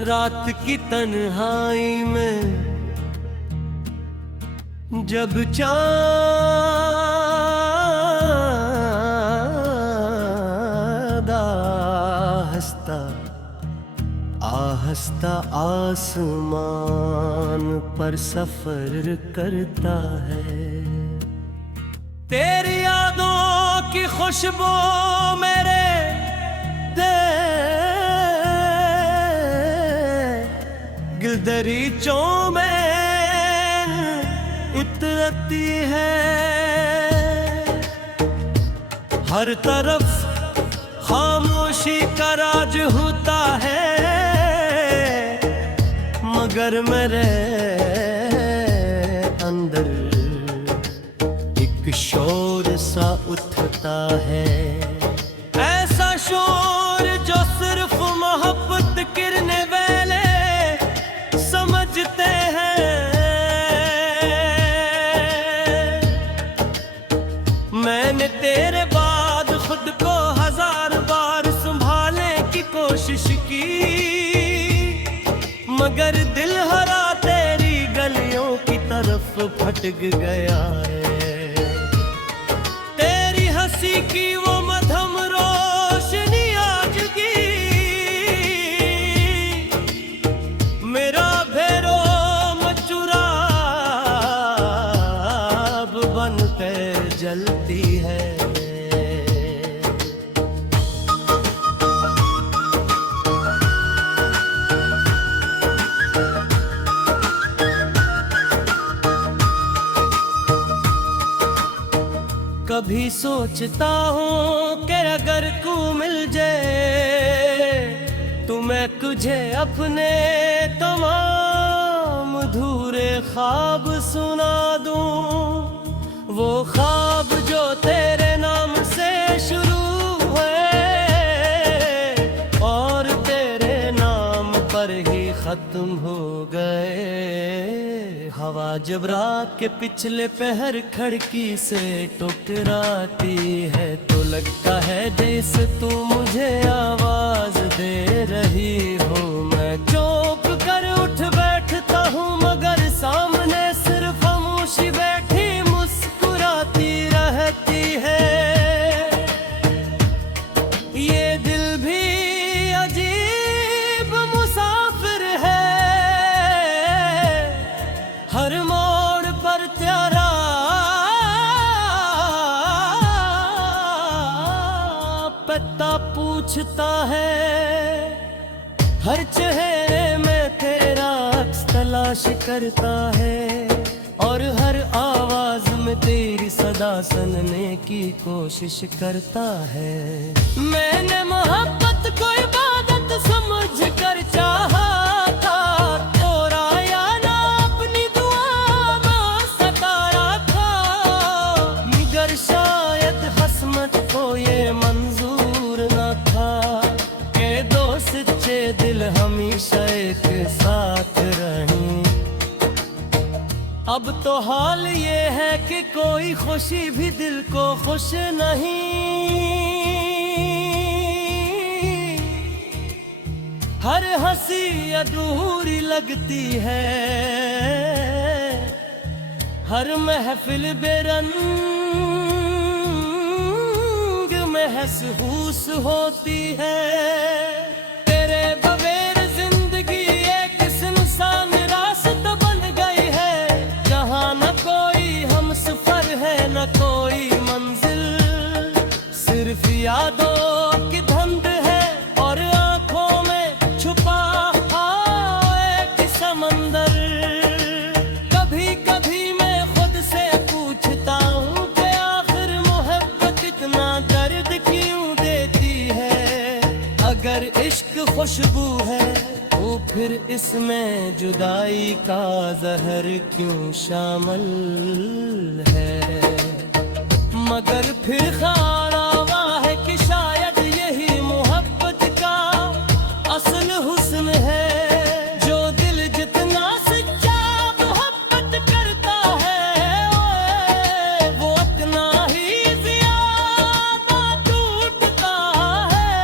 रात की तन्हाई में जब चाँद आहिस्ता आहिस्ता आसमान पर सफर करता है। तेरी यादों की खुशबू मेरे गिलदरीचों में उतरती है। हर तरफ खामोशी का राज होता है, मगर मेरे अंदर एक शोर सा उठता है। ऐसा शोर जो सिर्फ मोहब्बत गिरने वाले समझते हैं। मैंने तेरे बाद खुद को 1000 बार संभालने की कोशिश की, मगर दिल हरा तेरी गलियों की तरफ भटक गया है। तेरी हंसी की वो मधम रोशनी आज की मेरा भेरो मचुराब बन के जलती है। कभी सोचता हूँ कि अगर तू मिल जाए तो मैं तुझे अपने तमाम अधूरे ख्वाब सुना दूँ। वो ख्वाब जो तेरे नाम से शुरू हुए और तेरे नाम पर ही खत्म हो गए। हवा जब रात के पिछले पहर खिड़की से टकराती है तो लगता है जैसे तू मुझे आवाज दे रही हो। मैं चौंक कर उठ बैठता हूँ, मगर सामने सिर्फ खामोशी बैठी मुस्कुराती रहती है। ये दिल भी अजीब मुसाफिर है, हर मोड़ पर तेरा पता पूछता है। हर चेहरे में तेरा अक्स तलाश करता है और हर आवाज में तेरी सदा सुनने की कोशिश करता है। मैंने मोहब्बत को इबादत समझ कर चाहा था, तोरा या ना अपनी दुआ में सता रखा, मगर शायद किस्मत को ये मंजूर न था कि दो सच्चे दिल हमेशा एक साथ रहें। अब तो हाल ये है कि कोई खुशी भी दिल को खुश नहीं। हर हंसी अधूरी लगती है, हर महफिल बेरंग महसूस होती है। तेरे बगैर जिंदगी एक सुनसान रास्ता बन गई है, जहाँ न कोई हमसफर है न कोई मंजिल, सिर्फ यादों की धुंध है और आंखों में छुपा एक समंदर। कभी कभी मैं खुद से पूछता हूँ कि आखिर मोहब्बत इतना दर्द क्यों देती है। अगर इश्क खुशबू है तो फिर इसमें जुदाई का जहर क्यों शामिल है। मगर फिर ख्याल आवा है कि शायद यही मोहब्बत का असल हुस्न है, जो दिल जितना सच्चा मोहब्बत करता है वो अपना ही ज्यादा टूटता है।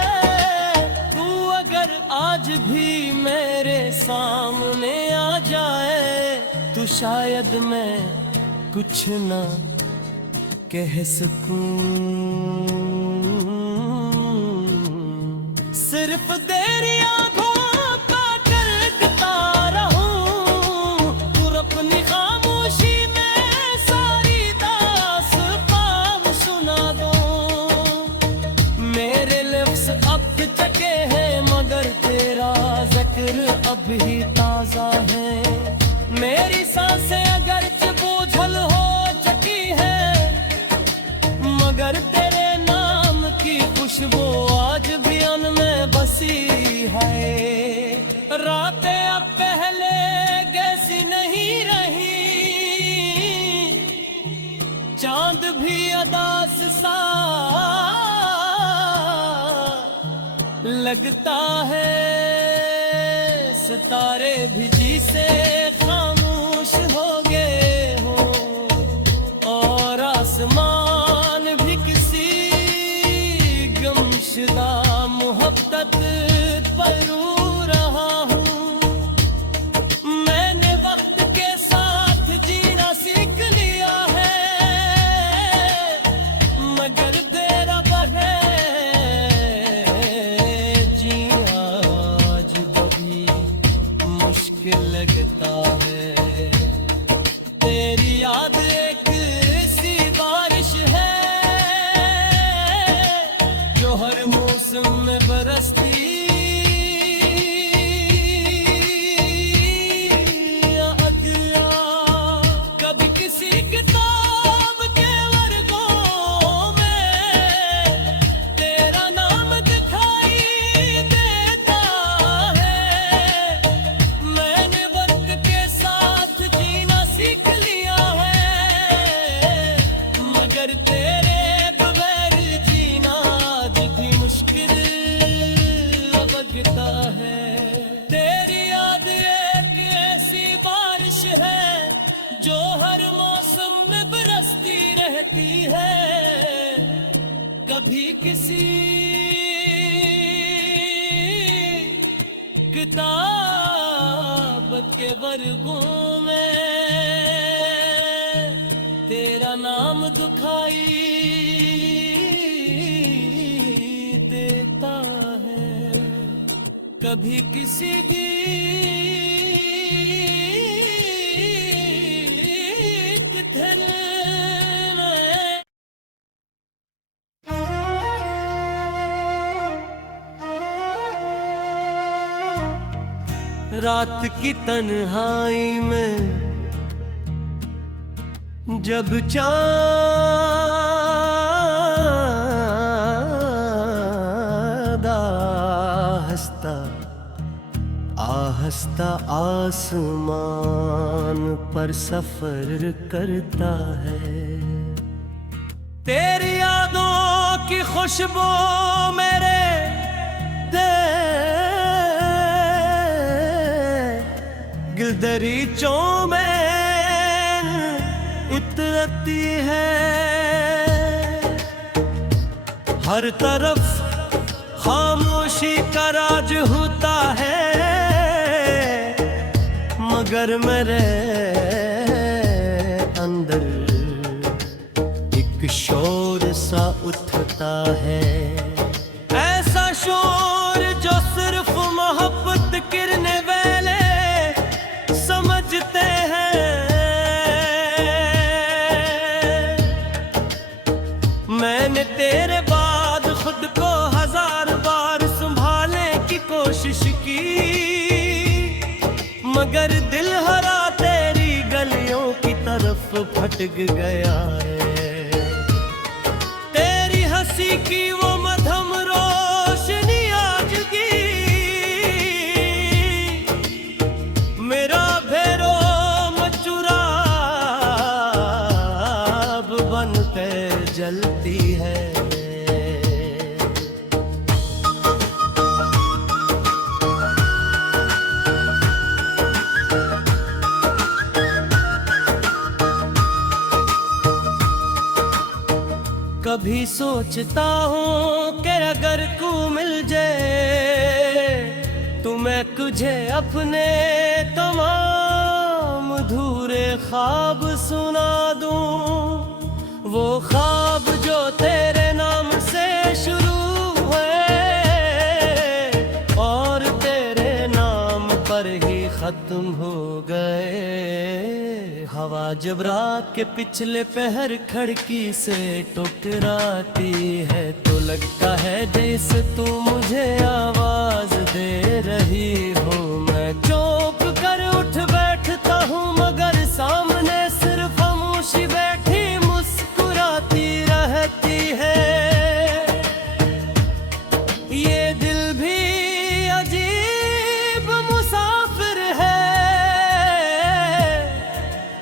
तू अगर आज भी मेरे शायद मैं कुछ ना कह सकूं। सिर्फ तेरी आंखों का टरकता रहूं और अपनी खामोशी में सारी दास्तां सुना दो। मेरे लिप्स अब चके हैं मगर तेरा जिक्र अब ही ताजा है। मेरी सांसें अगरचे बोझल हो चुकी है मगर तेरे नाम की खुशबू आज भी उनमें बसी है। रातें अब पहले जैसी नहीं रही, चांद भी अदास सा लगता है। सितारे भी जी से खामोश हो गए हो और आसमान भी किसी गमशुदा मोहब्बत पर रो रहा हूँ। मैंने वक्त के साथ जीना सीख लिया है मगर तेरा बगैर जीना आज भी मुश्किल लगता है। तेरी याद एक सी बारिश है जो हर मौसम में बरसती अगिया। कभी किसी किताब के वर्गों में तेरा नाम दिखाई देता है। मैंने वक्त के साथ जीना सीख लिया है मगर तेरे बगैर जीना आज भी मुश्किल लगता है। तेरी याद एक ऐसी बारिश है जो हर मौसम में बरसती रहती है। कभी किसी किताब के वर्गों में तेरा नाम दुखाई देता है। कभी किसी गीत में रात की तन्हाई में जब चाँद आहिस्ता आहिस्ता आसमान पर सफर करता है। तेरी यादों की खुशबू मेरे गिलदरीचों में उतरती है। हर तरफ खामोशी का राज होता है मगर मेरे अंदर एक शोर सा उठता है। ऐसा शोर जो सिर्फ मोहब्बत गिरने वाले समझते हैं। मैंने तेरे बाद खुद को हजार बार संभालने की कोशिश की मगर दिल हरा तेरी गलियों की तरफ भटक गया है। तेरी हंसी की वो मधम रोशनी आज की मेरा भेरो मचुराब बनते जलती है। कभी सोचता हूँ कि अगर तू मिल जाए तो मैं तुझे अपने तमाम अधूरे ख्वाब सुना दूं, वो ख्वाब जो तेरे नाम से शुरू हुए और तेरे नाम पर ही खत्म हो गए। हवा जब रात के पिछले पहर खिड़की से टकराती है तो लगता है जैसे तू मुझे आवाज दे रही हो। मैं चौंक कर उठ बैठता हूँ मगर सामने सिर्फ खामोशी बैठी मुस्कुराती रहती है। ये दिल भी अजीब मुसाफिर है,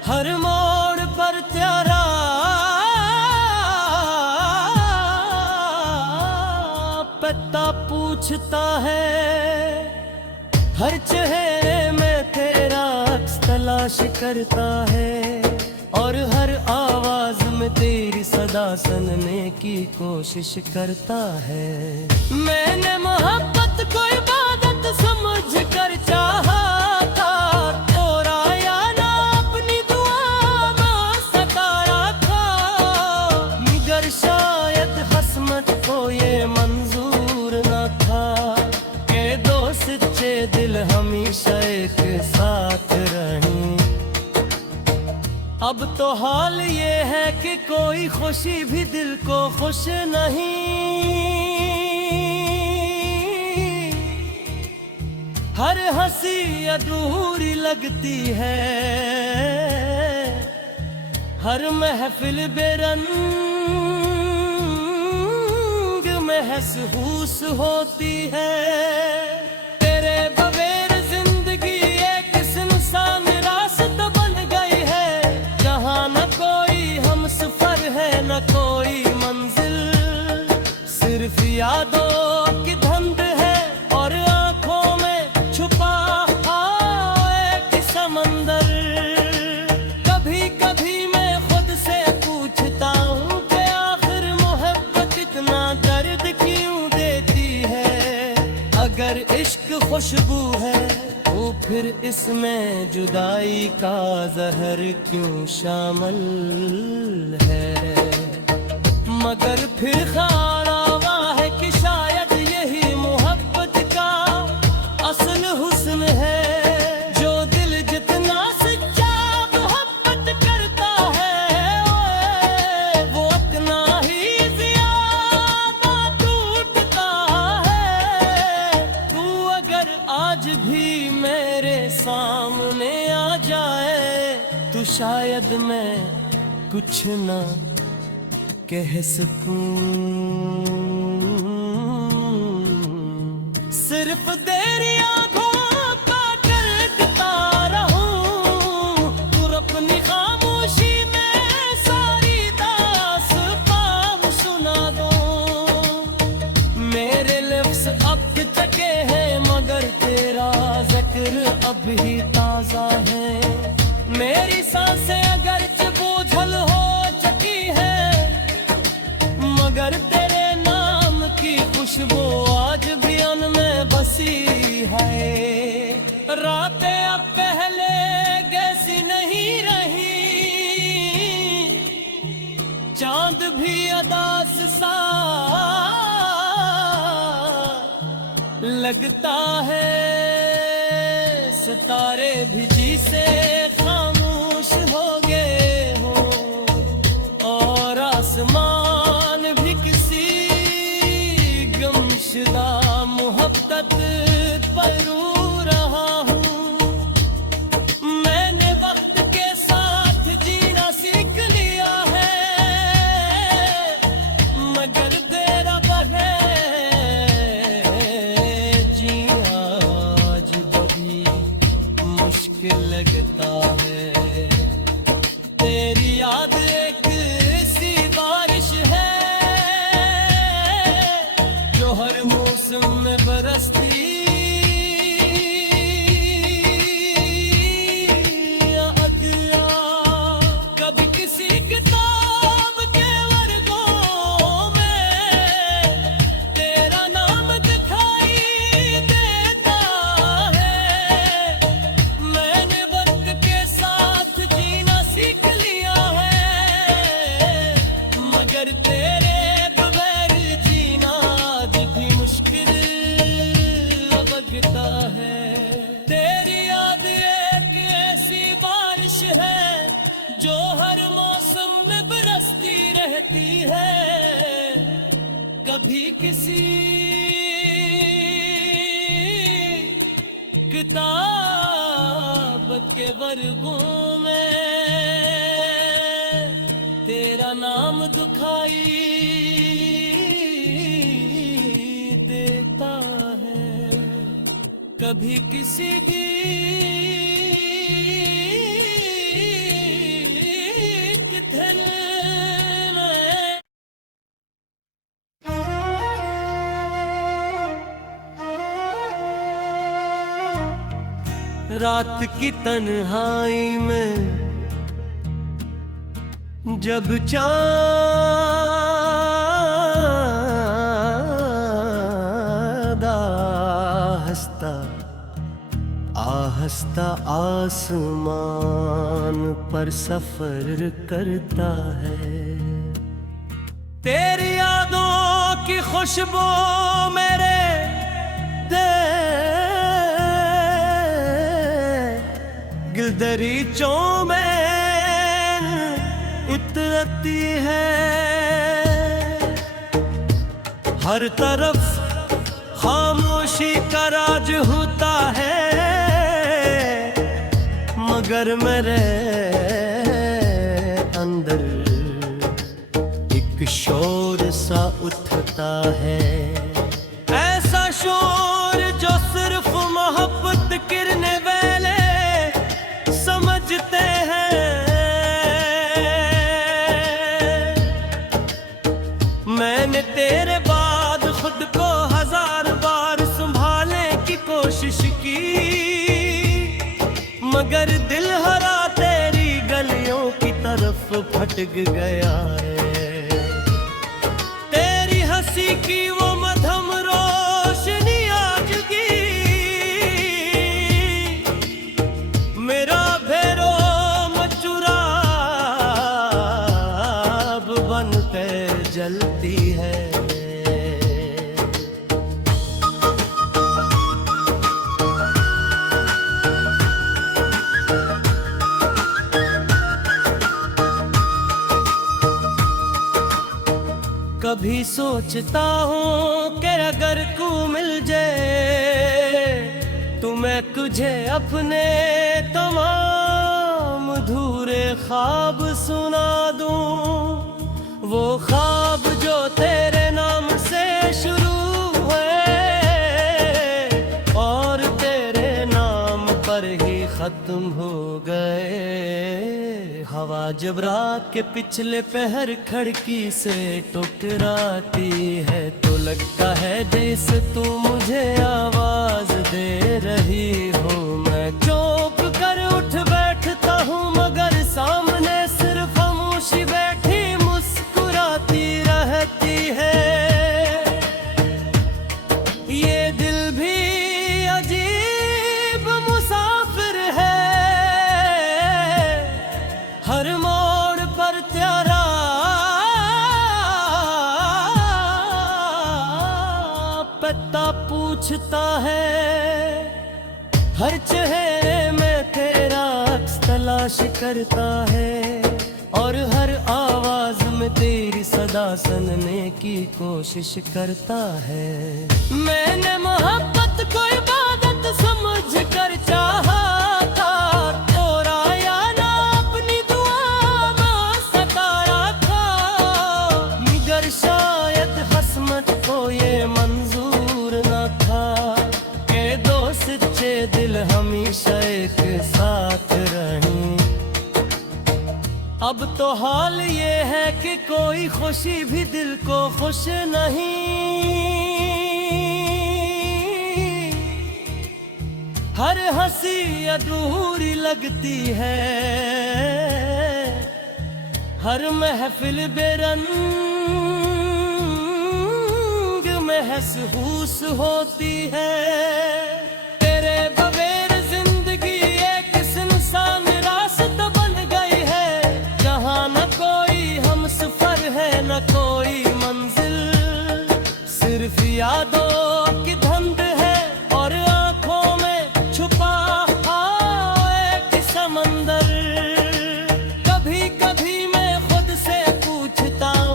हर मोड़ पर तेरा पता पूछता है। हर चेहरे में तेरा अक्स तलाश करता है और हर आवाज में तेरी सदा सुनने की कोशिश करता है। मैंने मोहब्बत को इबादत समझ कर चाहा था, तोरा या ना अपनी दुआ में सताया था, मगर शायद किस्मत को ये मंजूर न था कि दो सच्चे दिल हमेशा एक साथ रहें। अब तो हाल ये है कि कोई खुशी भी दिल को खुश नहीं, हर हंसी अधूरी लगती है, हर महफिल बेरंग महसूस होती है। तेरे बगैर जिंदगी एक सुनसान रास्ता बन गई है, जहाँ न कोई हमसफर है न कोई मंजिल, सिर्फ यादों की धुंध है और आंखों में छुपा एक समंदर। कभी कभी मैं खुद से पूछता हूँ कि आखिर मोहब्बत इतना दर्द क्यों देती है। अगर इश्क खुशबू है तो फिर इसमें जुदाई का जहर क्यों शामिल है। मगर फिर ख्याल आवा है कि शायद यही मोहब्बत का असल हुस्न है, जो दिल जितना सच्चा मोहब्बत करता है वो अपना ही ज्यादा टूटता है। तू अगर आज भी मेरे सामने आ जाए तो शायद मैं कुछ ना कह सकूं, सिर्फ तेरी आंखों का करता रहूं और अपनी खामोशी में सारी दास्तां सुना दूं। मेरे लिप्स अब थके हैं मगर तेरा जिक्र अब ही ताजा है। मेरी सांसें अगरचे बोझल हो चुकी है मगर तेरे नाम की खुशबू आज भी उनमें बसी है। रातें अब पहले जैसी नहीं रही, चांद भी अदास सा लगता है, सितारे भी जी से खामोश हो गए हो और आसमान भी किसी गमशुदा मोहब्बत पर रो रहा हूँ। मैंने वक्त के साथ जीना सीख लिया है मगर तेरा बगैर जीना आज भी मुश्किल लगता है। तेरी याद एक सी बारिश रहती है, कभी किसी किताब के वर्गों में तेरा नाम दुखाई देता है, कभी किसी गीत धन रात की तन्हाई में जब चाँद आहिस्ता आहिस्ता आसमान पर सफर करता है, तेरी यादों की खुशबू मेरे गिलदरीचों में उतरती है, हर तरफ खामोशी का राज होता है, मगर मेरे अंदर एक शोर सा उठता है, ऐसा शोर जो सिर्फ मोहब्बत गिरने वाले समझते हैं। मैंने तेरे बाद खुद को 1000 बार संभालने की कोशिश की, मगर दिल हरा तेरी गलियों की तरफ भटक गया है, तेरी हंसी की वो मधम रोशनी आज की मेरा जलती है। कभी सोचता हूँ कि अगर तू मिल जाए तो मैं तुझे अपने तमाम अधूरे ख्वाब सुना दूँ, वो ख्वाब जो तेरे नाम से शुरू हुए और तेरे नाम पर ही खत्म हो गए। हवा जब रात के पिछले पहर खिड़की से टकराती है तो लगता है जैसे तू मुझे आवाज दे रही हो। मैं चौंक कर उठ बैठता हूँ मगर सामने सिर्फ खामोशी बैठी मुस्कुराती रहती है। ये दिल भी अजीब मुसाफिर है, हर मोड़ पर तेरा पता पूछता है, हर चेहरे में तेरा अक्स तलाश करता है और हर आवाज में तेरी सदा सुनने की कोशिश करता है। मैंने मोहब्बत को इबादत समझ कर चाहा था, तोरा या ना अपनी दुआ में सताया था, मगर शायद किस्मत को ये मंजूर न था कि दो सच्चे दिल हमेशा एक साथ रहें। अब तो हाल ये है कि कोई खुशी भी दिल को खुश नहीं, हर हंसी अधूरी लगती है, हर महफिल बेरंग महसूस होती है। तेरे बगैर जिंदगी एक सुनसान रास्ता बन गई है, जहाँ न कोई हमसफर है न कोई मंजिल, सिर्फ यादों की धुंध है और आंखों में छुपा एक समंदर। कभी कभी मैं खुद से पूछता हूँ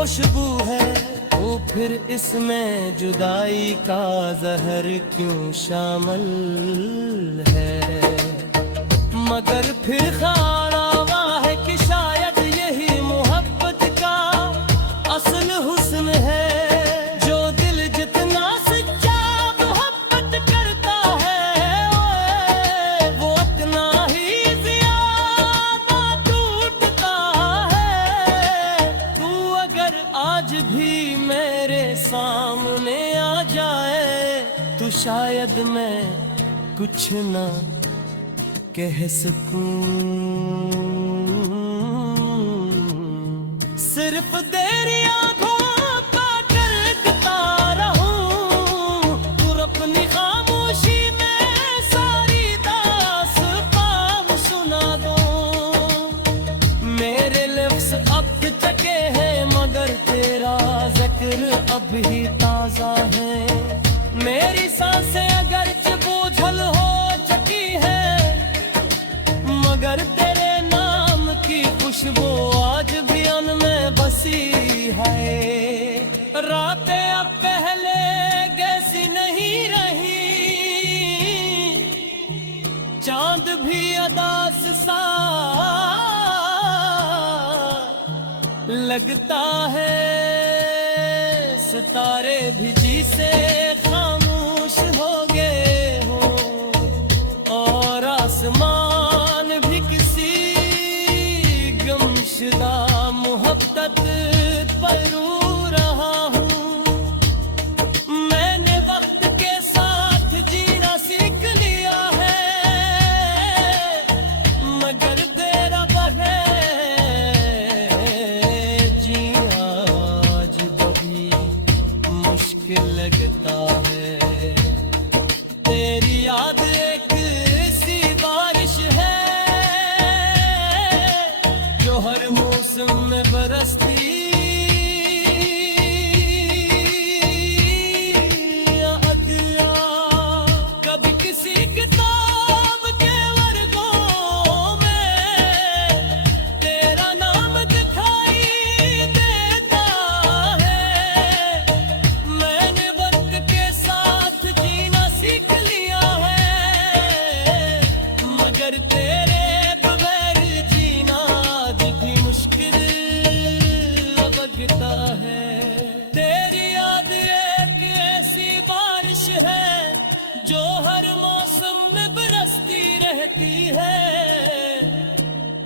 खुशबू है, तो फिर इसमें जुदाई का जहर क्यों शामिल है। मगर फिर ख्याल आवा है कि शायद यही मोहब्बत का असल हुस्न है, जो दिल जितना सच्चा मोहब्बत करता है वो उतना ही ज्यादा टूटता है। तू अगर आज भी मेरे सामने आ जाए तो शायद मैं कुछ ना कह सकूं। सिर्फ तेरी आंखों का टरकता रहूं और अपनी खामोशी में सारी दास्तां सुना दूं। मेरे लिप्स अब चके हैं मगर तेरा जिक्र अब ही ताजा है। मेरी सांसें अगरचे बोझल हो चुकी है मगर तेरे नाम की खुशबू आज भी उनमें बसी है। रातें अब पहले जैसी नहीं रही, चांद भी अदास सा लगता है। सितारे भी जी से खामोश हो गए हो और आसमान भी किसी गमशुदा मोहब्बत पर रो रहा हूँ। मैंने वक्त के साथ जीना सीख लिया है मगर तेरा बगैर जीना आज भी मुश्किल लगता है। तेरी याद एक सी बारिश है जो हर मौसम में बरसती अगिया। कभी किसी किताब के वर्गों में तेरा नाम दिखाई देता है। मैंने वक्त के साथ जीना सीख लिया है मगर तेरे बगैर जीना आज भी मुश्किल लगता है। तेरी याद एक ऐसी बारिश है जो हर मौसम में बरसती रहती है।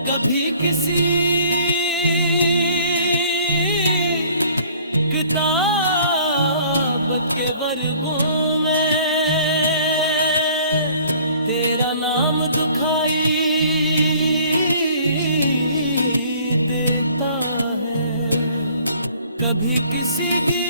कभी किसी किताब के वर्गों में तेरा नाम दुखाई देता है। कभी किसी दी